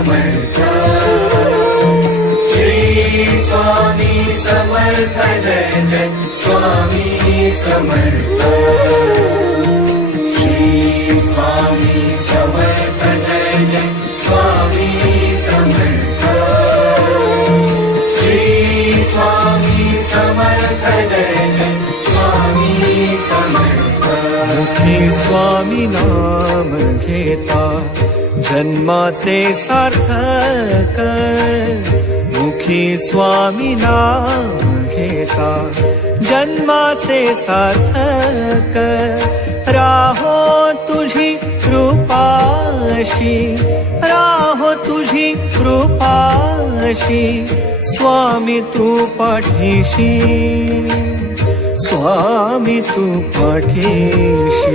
समर्थ, श्री स्वामी समर्थ जय जय स्वामी समर्थ, श्री स्वामी समर्थ जय जय स्वामी समर्थ, श्री स्वामी समर्थ जय जय स्वामी समर्थ। मुखी स्वामी नाम घेता जन्माचे सार्थक, मुखी स्वामी नाम घेता जन्माचे सार्थक, राहो तुझी कृपाशी, राहो तुझी कृपाशी, स्वामी तू पाठीशी, स्वामी तू पाठीशी।